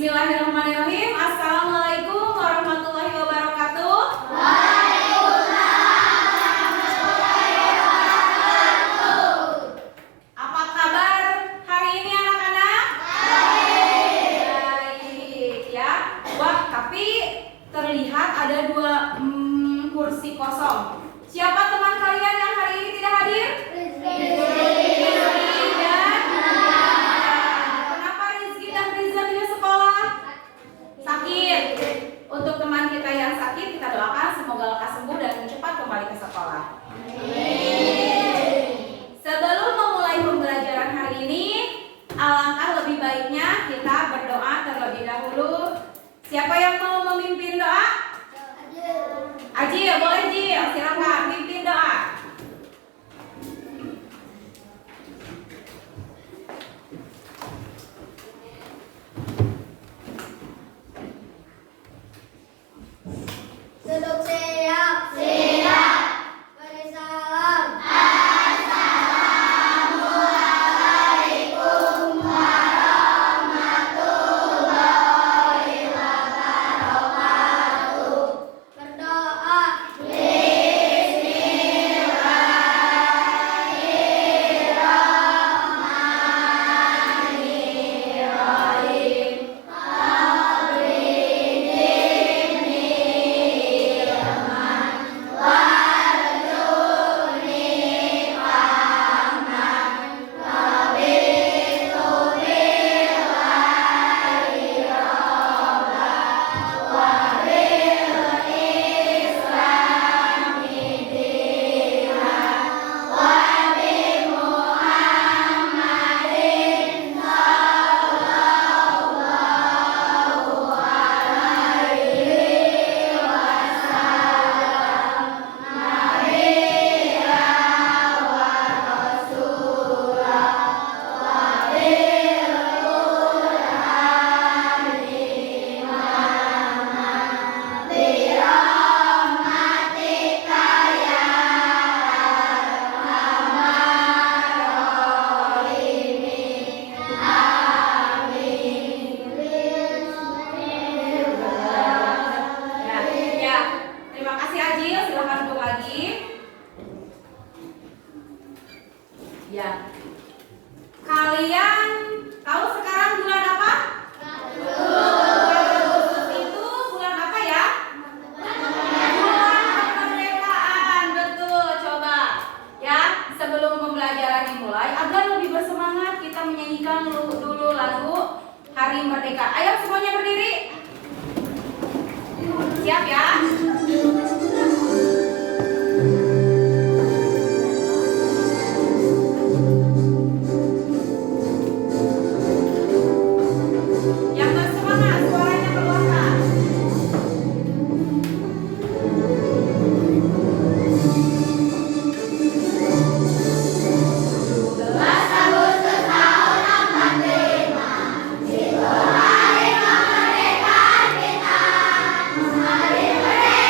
Bismillahirrahmanirrahim. Assalamualaikum warahmatullahi wabarakatuh. Apa kabar hari ini anak-anak? Baik ya. Wah, tapi terlihat ada dua kursi kosong. Siapa teman kalian yang hari ini tidak hadir? Untuk teman kita yang sakit, kita doakan semoga lekas sembuh dan cepat kembali ke sekolah. Sebelum memulai pembelajaran hari ini, alangkah lebih baiknya kita berdoa terlebih dahulu. Siapa yang mau memimpin doa? Ajil, boleh Jil, silakan pimpin doa. Duduk siap. Siap. Beri salam. Assalamualaikum warahmatullahi wabarakatuh. Berdoa. Bismillahirrahmanirrahim. Terima kasih Ajil, silahkan duduk lagi. Ya, kalian tahu sekarang bulan apa? Agustus itu bulan apa ya? Bulan kemerdekaan, betul. Coba ya, sebelum pembelajaran dimulai, agar lebih bersemangat, kita menyanyikan dulu lagu Hari Merdeka. Ayo semuanya berdiri. Siap ya? Yang bersemangat, suaranya keluarkan. Hari kemerdekaan kita, hari merdeka.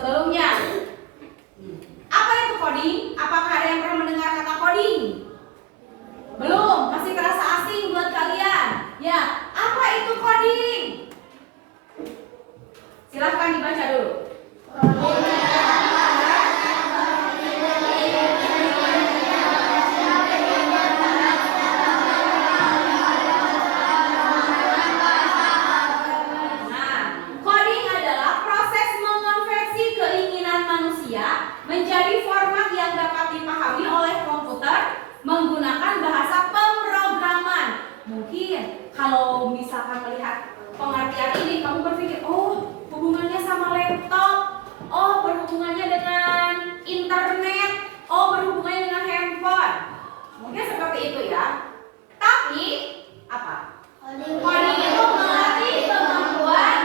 sebelumnya. Apa itu coding? Apakah ada yang pernah mendengar kata coding? Belum, masih terasa asing buat kalian. Ya, apa itu coding? Silahkan dibaca dulu. Nah, coding adalah proses mengonversi keinginan manusia menjadi format yang dapat dipahami oleh komputer menggunakan bahasa pemrograman. Mungkin kalau misalkan melihat pengertian ini, kamu berpikir, oh hubungannya sama laptop, oh berhubungannya dengan internet, oh berhubungannya dengan handphone. Mungkin seperti itu ya. Tapi apa? Coding itu melatih kemampuan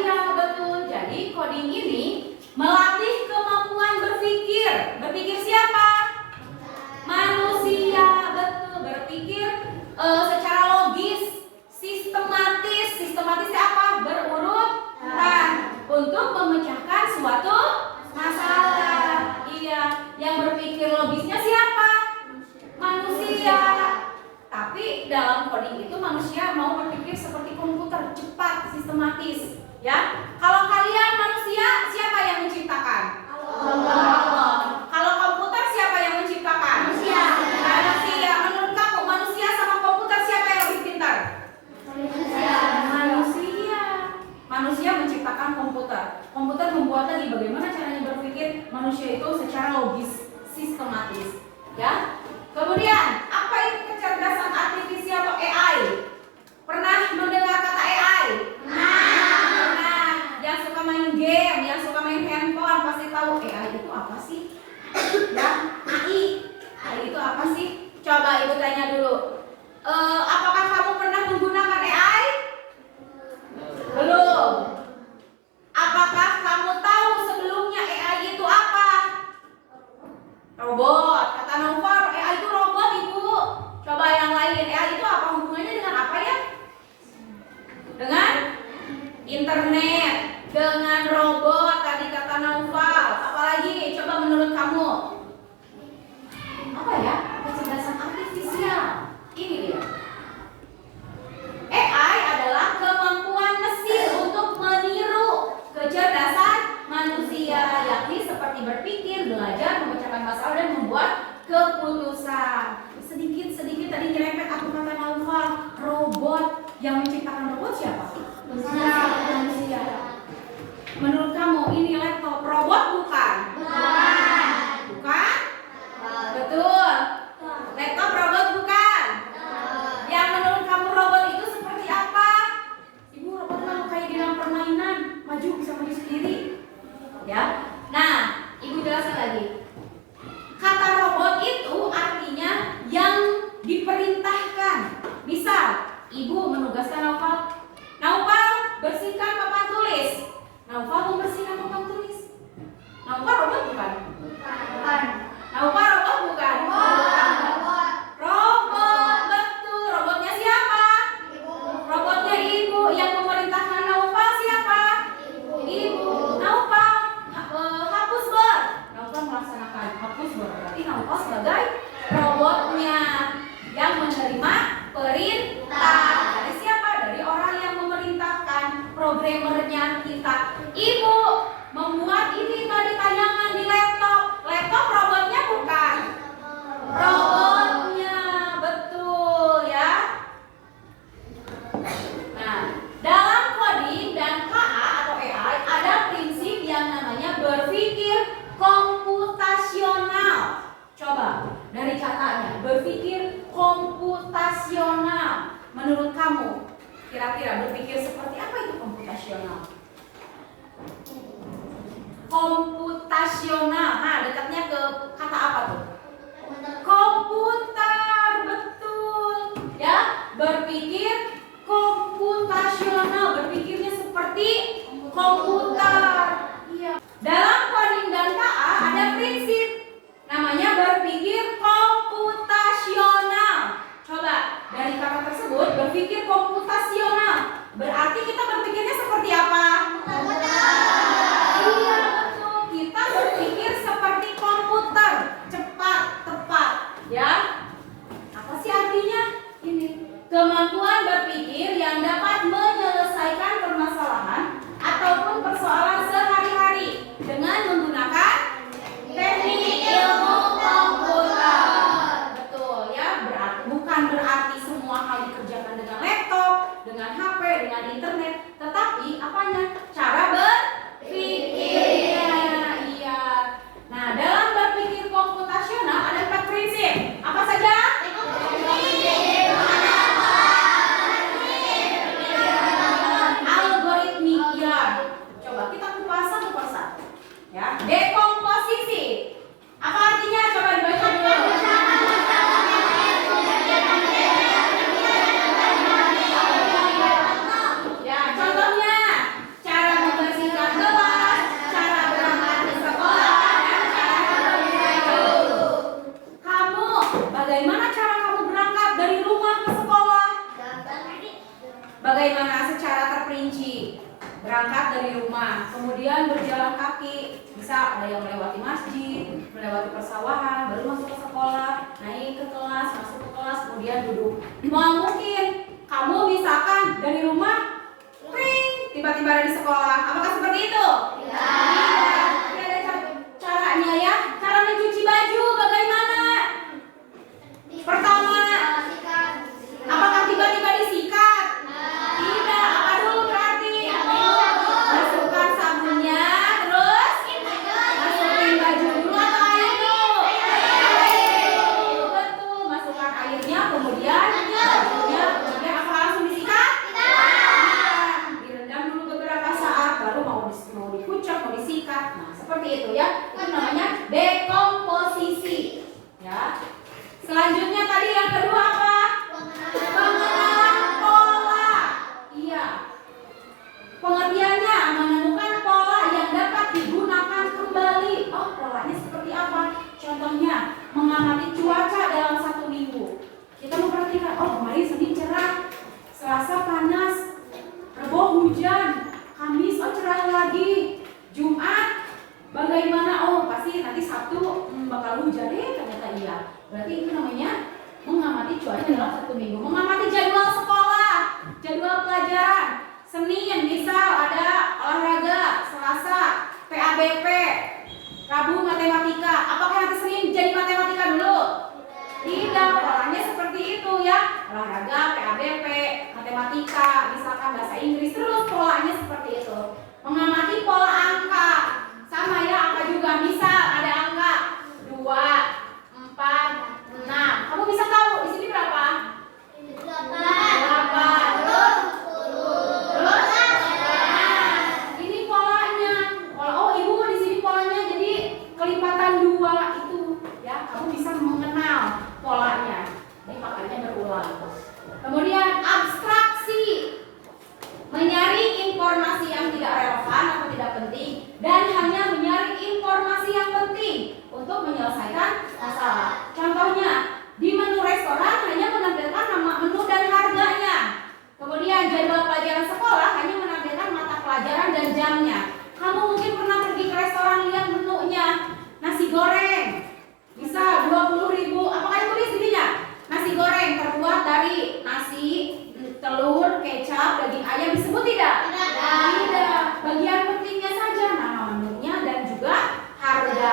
iya betul. Jadi coding ini melatih kemampuan berpikir. Berpikir siapa? Manusia, betul. Berpikir secara logis, sistematis. Sistematisnya apa? Berurutan untuk memecahkan suatu masalah. Iya, yang berpikir logisnya siapa? Manusia. Tapi dalam coding itu manusia mau berpikir seperti komputer, cepat, sistematis. Ya, kalau kalian manusia, siapa yang menciptakan? Allah. Kalau komputer, siapa yang menciptakan? Manusia. Manusia. Menurut kamu, manusia sama komputer siapa yang lebih pintar? Manusia. Manusia menciptakan komputer. Komputer membuat lagi bagaimana caranya berpikir manusia itu secara logis, sistematis. Ya. Kemudian, apa itu kecerdasan artifisial atau AI? Pernah mendengar kata AI? Nah, yang suka main game, yang suka main handphone pasti tahu AI itu apa sih? Ya, AI itu apa sih? Coba ibu tanya dulu. Apakah kamu pernah menggunakan AI? Belum. Apakah kamu tahu sebelumnya AI itu apa? Robot. Kata Nova, AI itu robot ibu. Coba yang lain, AI itu apa hubungannya dengan apa ya? Dengan internet, dengan robot. Tadi kata Nova. Apalagi? Coba menurut kamu? Apa ya? Kecerdasan artifisial. Ini dia. AI adalah kemampuan mesin untuk meniru kecerdasan manusia, yakni seperti berpikir, belajar, memecahkan masalah dan membuat keputusan. Sedikit-sedikit tadi nyerempet aku kata Nalva, robot. Yang menciptakan robot siapa? Manusia. Menurut kamu ini laptop robot bukan? Bukan? Betul. Laptop robot bukan? Yang menurut kamu robot itu seperti apa? Ibu, robot kamu kayak di dalam permainan, maju bisa maju sendiri. Ya. Nah, ibu jelasin lagi. Kata robot itu artinya yang diperintahkan. Misal, ibu menugaskan Naufal bersihkan papan tulis. Naufal membersihkan papan tulis. Naufal robot bukan? Bukan. Naufal robot bukan? Robot, betul. Robotnya siapa? Robotnya ibu. Yang memerintahkan Naufal siapa? Ibu. Naufal hapus ber. Naufal melaksanakan hapus ber. Berarti Naufal sebagai robotnya yang menerima perintah. Dari siapa? Dari orang yang memerintahkan, programmernya kita. Ibu membuat ini tadi tayangan di laptop. Laptop robotnya bukan? Robotnya, betul ya. Nah, dalam coding dan KA atau AI ada prinsip yang namanya berpikir komputasional. Coba dari katanya, berpikir komputasional. Menurut kamu, kira-kira berpikir seperti apa itu komputasional? Komputasional, nah dekatnya ke kata apa tuh? Komputer, betul. Ya, berpikir komputasional, berpikirnya seperti komputer. Iya. Dalam coding dan KA ada prinsip namanya berpikir komputasional. Coba dari kata tersebut berpikir komputasional melewati masjid, melewati persawahan, baru masuk ke sekolah, naik ke kelas, masuk ke kelas, kemudian duduk. Mungkin kamu misalkan dari rumah, ring, tiba-tiba ada di sekolah. Apakah seperti itu? Tidak. Tapi ada caranya ya. Cara mencuci baju bagaimana? Pertama, apakah tiba-tiba disikat? Tidak. Apa dulu berarti? Masukkan sabunnya, terus masukin baju dulu atau air dulu? Betul, masukkan airnya, kemudian bajunya, kemudian apakah langsung disikat? Tidak. Direndam dulu beberapa saat, baru mau dikucek, mau disikat. Nah, seperti itu ya. Itu namanya dekomposisi. Ya. Selanjutnya tadi yang kedua apa? Pengenalan pola. Iya. Pengertiannya menemukan pola yang dapat digunakan kembali. Oh, polanya seperti apa? Contohnya, mengamati cuaca dalam 1 minggu. Kita memperhatikan, oh kemarin Senin cerah, Selasa panas, Rebo hujan, Kamis oh cerah lagi, Jumat bagaimana? Oh pasti nanti Sabtu bakal hujan ternyata iya. Berarti itu namanya mengamati cuaca dalam 1 minggu. Mengamati jadwal sekolah, jadwal pelajaran. Senin misal ada olahraga, Selasa PABP, Rabu matematika. Apakah nanti Senin jadi matematika dulu? Tidak, polanya seperti itu ya. Olahraga, PABP, matematika, misalkan bahasa Inggris, terus polanya seperti itu. Mengamati pola angka. Sama ya, angka juga. Misal ada angka 2, 4, 6. Kamu bisa tahu di sini berapa? 8. Terus? Ini polanya. Oh, Ibu di sini polanya jadi kelipatan 2 itu ya. Kamu bisa mengenal polanya. Ini makanya berulang. Kemudian abstraksi. Menyaring informasi yang tidak relevan atau tidak penting dan hanya menyaring informasi yang penting untuk menyelesaikan masalah. Contohnya, di menu restoran hanya menampilkan nama menu dan harganya. Kemudian jadwal pelajaran sekolah hanya menampilkan mata pelajaran dan jamnya. Kamu mungkin pernah pergi ke restoran lihat menunya, nasi goreng bisa 20.000. Apakah ditulis dirinya? Nasi goreng terbuat dari nasi, telur, kecap, daging ayam, disebut tidak? Tidak. Bagian pentingnya saja nama menunya dan juga harga.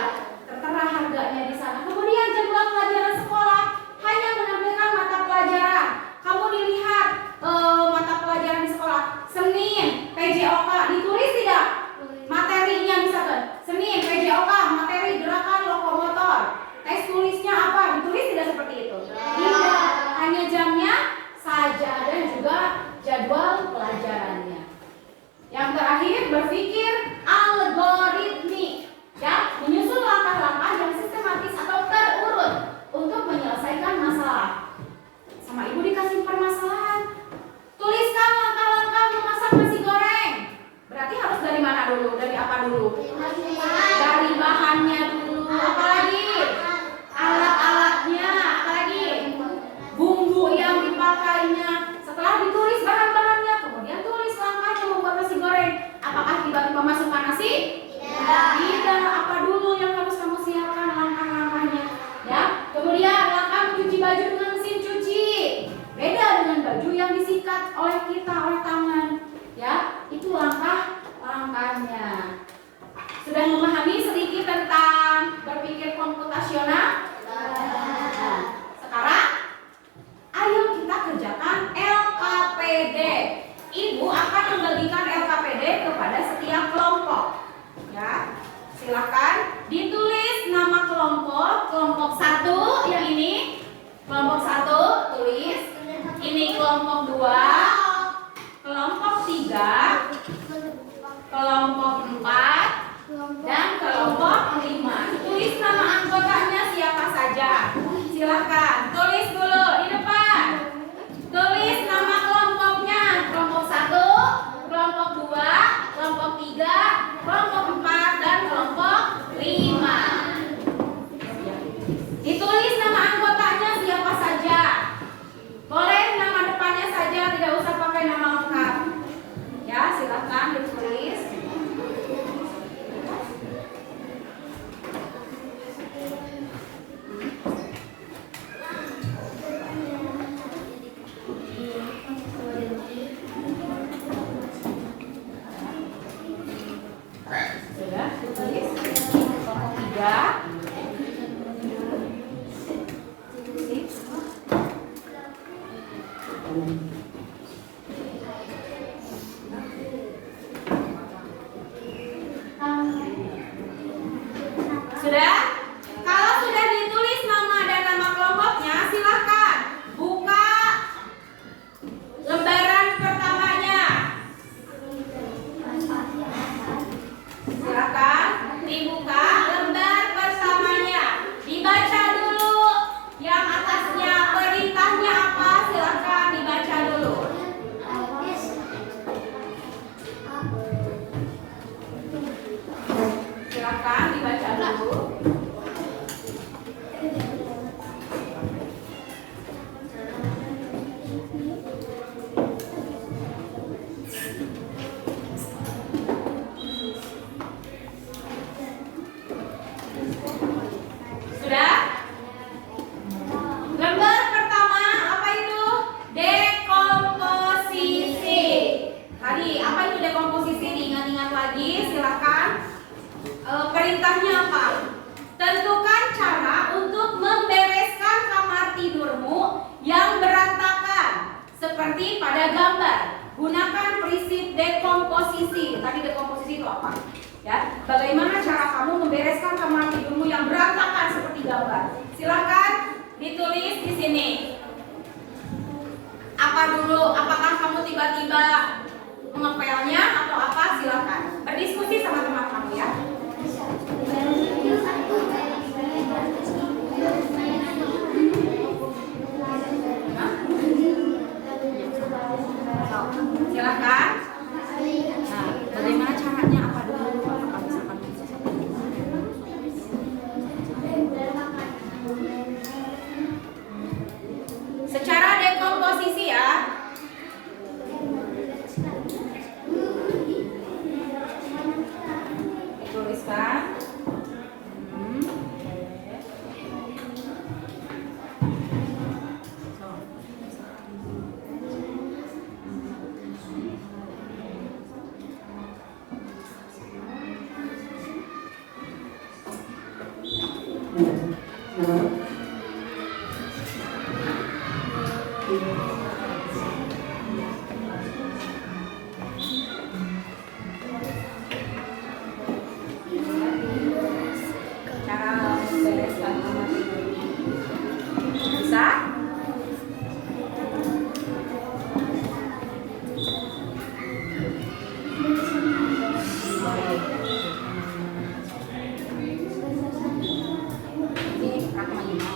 Tertera harganya di sana. Kemudian jadwal pelajaran sekolah hanya menampilkan mata pelajaran. Kamu dilihat mata pelajaran di sekolah. Senin PJOK ditulis tidak? Materinya misalkan. Senin PJOK materi gerakan lokomotor. Tes tulisnya apa? Ditulis tidak seperti itu? Tidak. Hanya jamnya saja dan juga jadwal pelajarannya. Yang terakhir, berpikir algoritmik, ya, menyusun langkah-langkah yang sistematis atau terurut untuk menyelesaikan masalah. Sama Ibu dikasih permasalahan, tuliskan langkah-langkah memasak nasi goreng. Berarti harus dari mana dulu? Dari apa dulu? Dari bahannya dulu. Apalagi? Alat-alatnya. Apalagi? Bumbu yang dipakainya. Setelah ditulis bahan-bahannya, kemudian tulis langkahnya membuat nasi goreng. Apakah tiba-tiba masukkan nasi? Tidak. Apa dulu yang harus kamu siapkan langkah-langkahnya? Ya. Kemudian langkah mencuci baju dengan mesin cuci. Beda dengan baju yang disikat oleh kita, oleh tangan. Ya, itu langkah-langkahnya. Sudah memahami sedikit tentang berpikir komputasional? Nah, sekarang ayo kita kerjakan LKPD. Ibu akan membagikan LKPD kepada setiap kelompok. Ya, silakan ditulis nama kelompok. Kelompok 1 yang ini, kelompok 1 tulis. Ini kelompok 2, kelompok 3, kelompok 4, dan kelompok 5. Tulis nama anggotanya siapa saja. Silakan tulis dulu di depan. Tulis nama kelompoknya. Kelompok 1, kelompok 2, kelompok 3, kelompok 4, dan kelompok 5. Ditulis nama anggotanya siapa saja. Boleh nama depannya saja, tidak usah pakai nama lengkap. Ya, silakan ditulis. sama tidurmu yang berantakan seperti gambar. Silakan ditulis di sini. Apa dulu? Apakah kamu tiba-tiba mengepelnya atau apa? Silakan berdiskusi sama teman kamu ya. Silakan. Nah, bagaimana caranya? Apa dulu? Apakah misalkan secara dekomposisi ya. Tuliskan. Cara membereskan kamar tidur. Bisa? Ini rakamannya.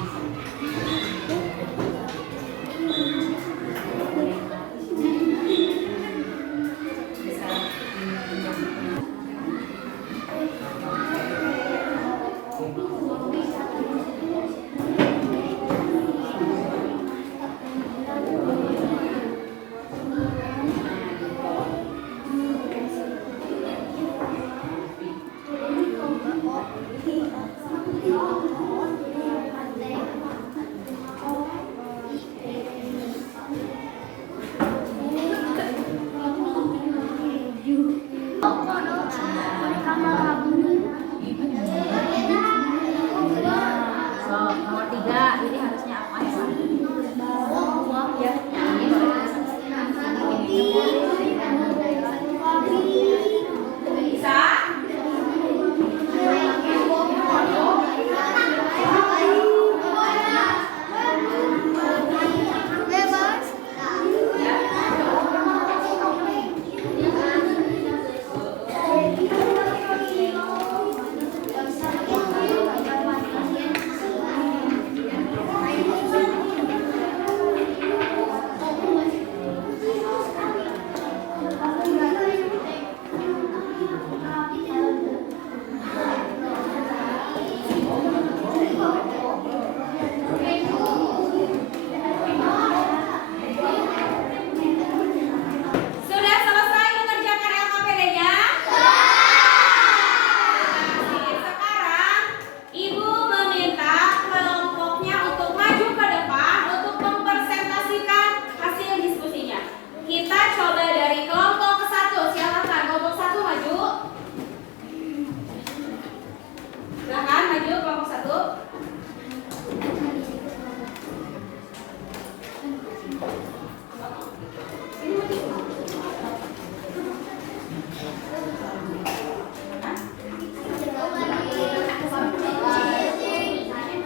So, nomor 3 ini harusnya apa ya? Bisa? Sudah selesai mengerjakan LKPD-nya? Sekarang Ibu meminta kelompoknya untuk maju ke depan untuk mempresentasikan hasil diskusinya. Kita coba dari kelompok ke 1. Silakan kelompok 1 maju. Silakan maju kelompok 1.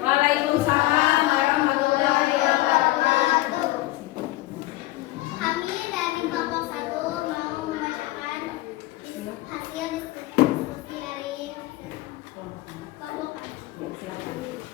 Waalaikumsalam warahmatullahi wabarakatuh. Kami dari kelompok 1 mau membacakan hasil diskusi dari kelompok kami.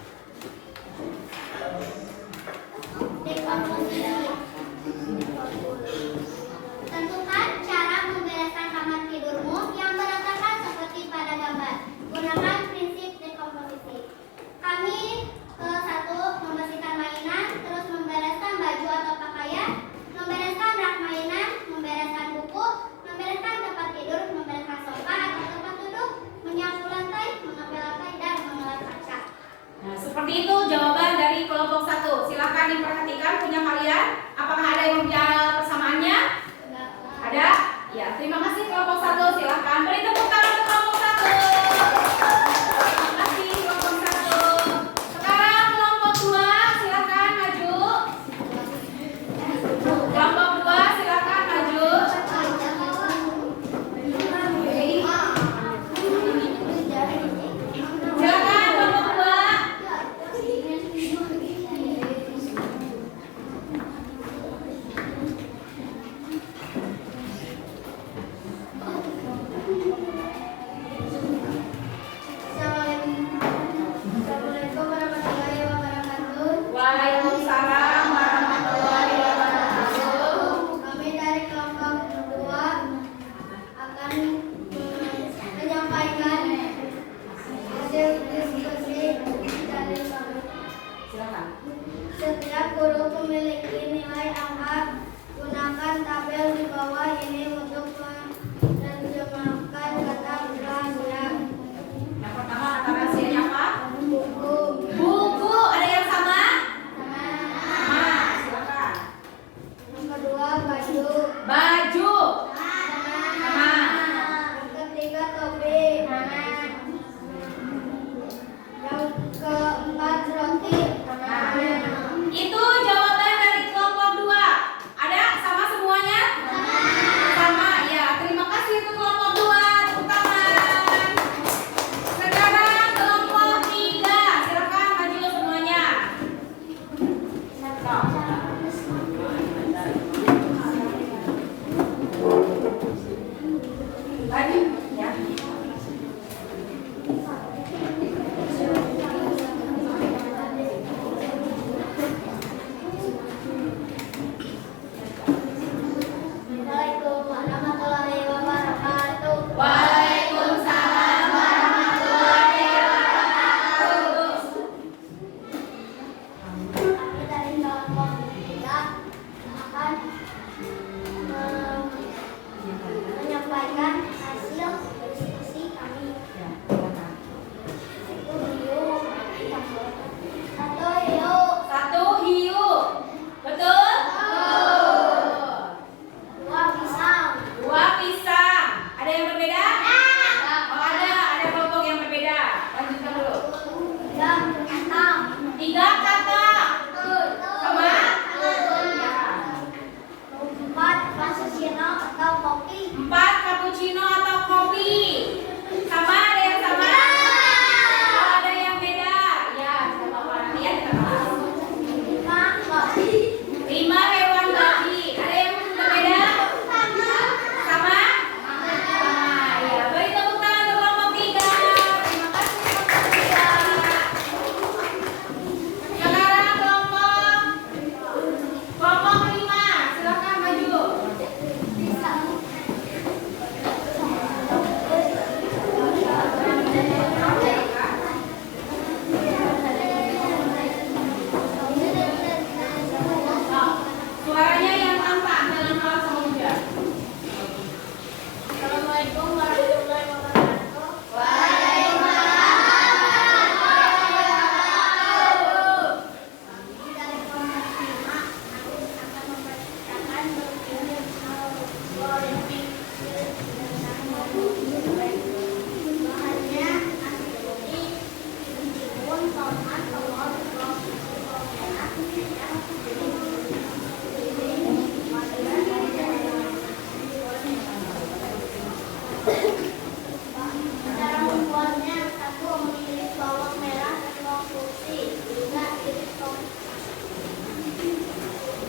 Cara membuatnya: 1. Mengiris bawang merah dan bawang putih hingga iris kompakt.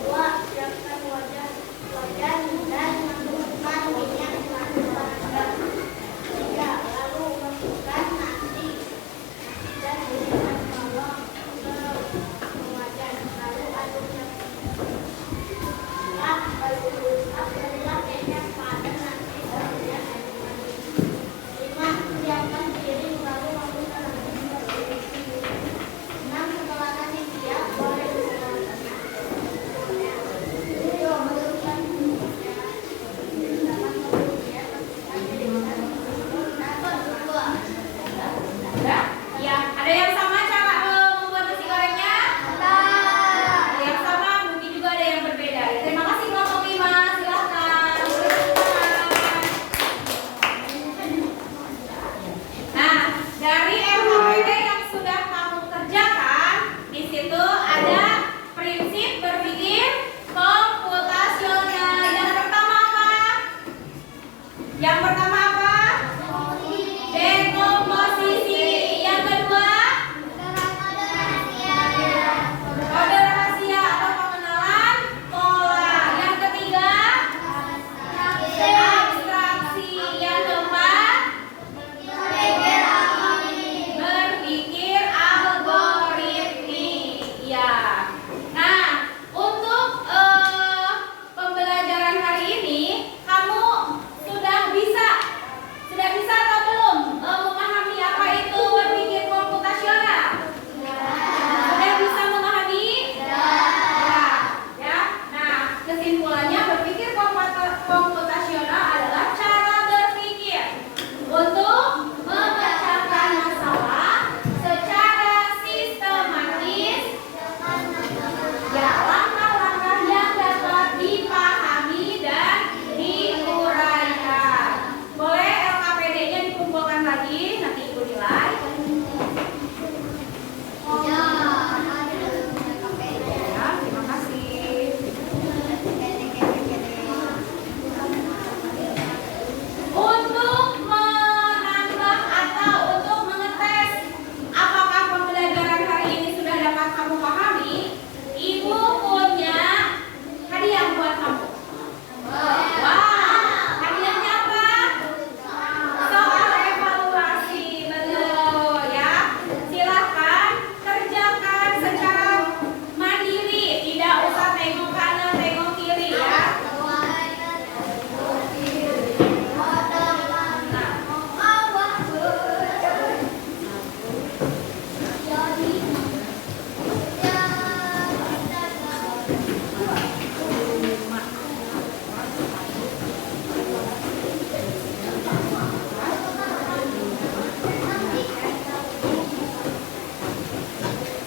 2. Siapkan wajan dan masukkan minyak selama 2 jam. 3. Lalu masukkan nasi dan irisan bawang ke wajan, lalu aduk sampai 4. Berilah kecap pada nasi kemudian aduk lagi. 5. Siapkan piring lalu masukkan nasi ke piring. 6. Setelah nasi siap, goreng dengan tenang. 7. Masukkan bumbu merah. 8. Kemudian masukkan irisan bawang dan bawang. Ya, ada yang sama cara membuat nasi gorengnya? Ada yang sama, mungkin juga ada yang berbeda. Ya, terima kasih kelompok 5, silahkan. Nah, dari LKPD yang sudah kamu kerjakan, di situ ada prinsip berpikir komputasional. Yang pertama apa? Yang pertama apa? Dekomposisi. Yang kedua, kode rahasia atau pengenalan pola. Yang ketiga, abstraksi. Yang keempat, berpikir algoritmik. Ya. Nah, untuk pembelajaran hari ini kamu sudah bisa atau belum memahami apa itu berpikir komputasional? Sudah bisa memahami? Ya. Nah, kesimpulannya berpikir komputasional adalah cara berpikir untuk memecahkan masalah secara sistematis. Ya, langkah-langkah yang dapat dipahami dan diuraikan. Boleh LKPD-nya dikumpulkan lagi, nanti ibu nilai. Ya, terima kasih. Untuk menambah atau untuk mengetes apakah pembelajaran hari ini sudah dapat kamu pahami, ibu punya hadiah buat kamu. Wah, hadiahnya apa? Soal evaluasi, betul ya. Silahkan kerjakan secara mandiri, tidak usah tengok kanan, tengok kiri ya.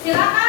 Silakan